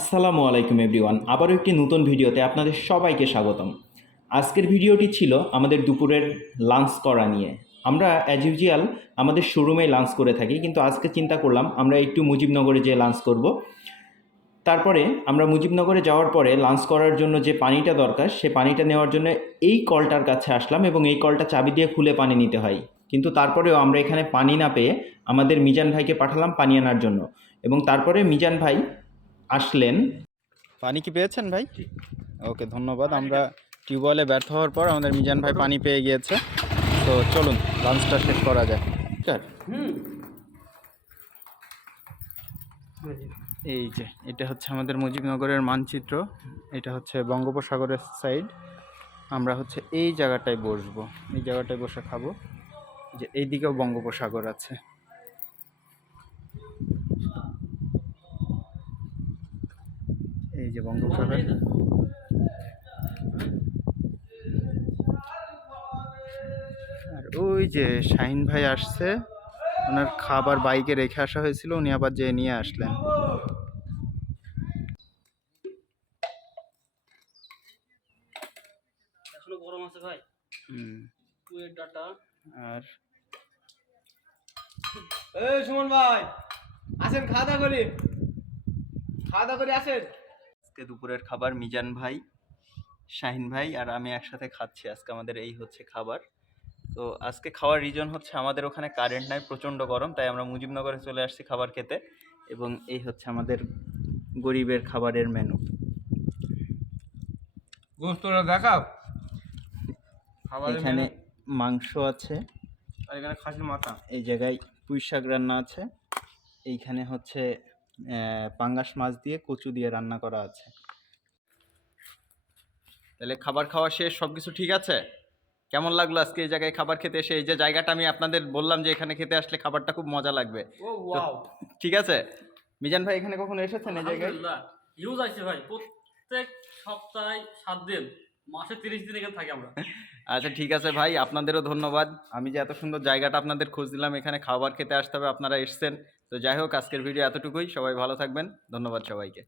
আসসালামু আলাইকুম এভরিওয়ান, আবারও একটি নতুন ভিডিওতে আপনাদের সবাইকে স্বাগতম। আজকের ভিডিওটি ছিল আমাদের দুপুরের লাঞ্চ করা নিয়ে। আমরা অ্যাজ ইউজুয়াল আমাদের শোরুমে লাঞ্চ করে থাকি, কিন্তু আজকে চিন্তা করলাম আমরা একটু মুজিবনগরে যেয়ে লাঞ্চ করব। তারপরে আমরা মুজিবনগরে যাওয়ার পরে লাঞ্চ করার জন্য যে পানিটা দরকার সে পানিটা নেওয়ার জন্য এই কলটার কাছে আসলাম, এবং এই কলটা চাবি দিয়ে খুলে পানি নিতে হয়। কিন্তু তারপরেও আমরা এখানে পানি না পেয়ে আমাদের মিজান ভাইকে পাঠালাম পানি আনার জন্য, এবং তারপরে মিজান ভাই আসলেন। পানি কি পেয়েছেন ভাই? ওকে, ধন্যবাদ। আমরা টিউবওয়েলে ব্যর্থ হওয়ার পর আমাদের মিজান ভাই পানি পেয়ে গিয়েছে। তো চলুন লাঞ্চটা শেষ করা যায়। স্যার, এই যে এটা হচ্ছে আমাদের মুজিবনগরের মানচিত্র, এটা হচ্ছে বঙ্গোপসাগরের সাইড। আমরা হচ্ছে এই জায়গাটায় বসবো, এই জায়গাটায় বসে খাবো। যে এইদিকেও বঙ্গোপসাগর আছে। এই যে বঙ্গোপসাগর, আর ওই যে শাহিন ভাই আসছে, ওনার খাবার বাইকে রেখে আসা হয়েছিল, উনি আবার যেয়ে নিয়ে আসলেন। এখনো গরম আছে ভাই। কুয়ের ডাটা। আর এই সুমন ভাই, আসেন খাওয়া দাওয়া করি, আসেন। আজকে দুপুরের খাবার মিজান ভাই, শাহিন ভাই আর আমি একসাথে খাচ্ছি। আজকে আমাদের এই হচ্ছে খাবার। তো আজকে খাওয়ার রিজন হচ্ছে আমাদের ওখানে কারেন্ট নাই, প্রচণ্ড গরম, তাই আমরা মুজিবনগরে চলে আসছি খাবার খেতে। এবং এই হচ্ছে আমাদের গরিবের খাবারের মেনু। গোস্তটা দেখাও। এখানে মাংস আছে, আর এখানে খাসির মাথা, এই জায়গায় পুঁই শাক রান্না আছে, এইখানে হচ্ছে পাঙ্গাস মাছ দিয়ে কচু দিয়ে রান্না করা আছে। তাহলে খাবার খাওয়া শেষ, সব কিছু ঠিক আছে? কেমন লাগলো আজকে এই জায়গায় খাবার খেতে এসে? এই যে জায়গাটা আমি আপনাদের বললাম যে এখানে খেতে আসলে খাবারটা খুব মজা লাগবে। ও ওয়াও, ঠিক আছে। মিজান ভাই এখানে কখনো এসেছেন এই জায়গায়? আলহামদুলিল্লাহ ইউজ আছে ভাই। প্রত্যেক সপ্তাহে 7 দিন, মাসে 30 দিন এখানে থাকি আমরা। আচ্ছা ঠিক আছে ভাই, আপনাদেরও ধন্যবাদ। আমি যে এত সুন্দর জায়গাটা আপনাদের খোঁজ দিলাম, এখানে খাবার খেতে আসতে হবে, আপনারা এসেছেন। তো যাই হোক, আজকের ভিডিও এতটুকুই। সবাই ভালো থাকবেন, ধন্যবাদ সবাইকে।